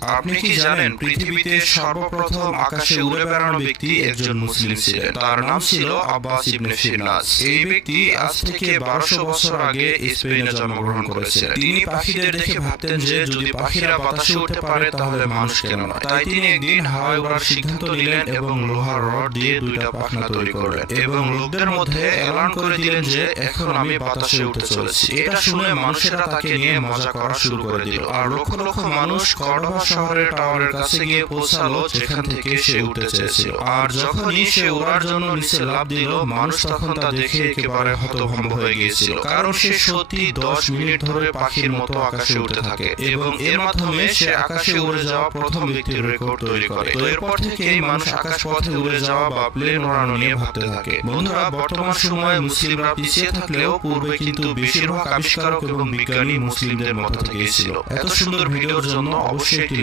আপনি কি জানেন পৃথিবীতে সর্বপ্রথম আকাশে উড়ে বেড়ানো ব্যক্তি একজন মুসলিম ছিলেন। তার নাম ছিল আব্বাস ইবনে ফিরনাস। এই ব্যক্তি আজ থেকে 1200 বছর আগে স্পেনে জন্মগ্রহণ করেছিলেন। তিনি পাখিদের দেখে ভাবতেন যে যদি পাখিরা বাতাসে উঠতে পারে তাহলে মানুষ কেন নয়। তাই তিনি একদিন হাওয়ায় ওড়ার সিদ্ধান্ত নিলেন এবং লোহার রড দিয়ে 2টা পাখনা তৈরি করলেন এবং লোকদের মধ্যে এলান করে দিলেন যে এখন আমি বাতাসে উঠতে চলেছি। এটা শুনে মানুষেরা তাকে নিয়ে মজা করা শুরু করে দিল, আর লক্ষ লক্ষ মানুষ কর্ডোবা শহরের টাওয়ারের কাছে গিয়ে পৌঁছালো যেখান থেকে সে উঠতে চেয়েছিল। আর যখনই সে উড়ার জন্য নিচে লাফ দিল, মানুষ তখন তা দেখে একেবারে হতভম্ব হয়ে গিয়েছিল, কারণ সে সত্যি 10 মিনিট ধরে পাখির মতো আকাশে উঠতে থাকে এবং এর মাধ্যমে সে আকাশে উড়ে যাওয়া প্রথম ব্যক্তির রেকর্ড তৈরি করে। তো এরপর থেকেই মানুষ আকাশ পথে উড়ে যাওয়া বা প্লেন ওড়ানো নিয়ে ভাবতে থাকে। বন্ধুরা, বর্তমান সময়ে মুসলিমরা পিছিয়ে থাকলেও পূর্বে কিন্তু বেশিরভাগ আবিষ্কারক এবং বিজ্ঞানী মুসলিমদের মধ্য থেকেই ছিল। এত সুন্দর ভিডিওর জন্য অবশ্যই একটি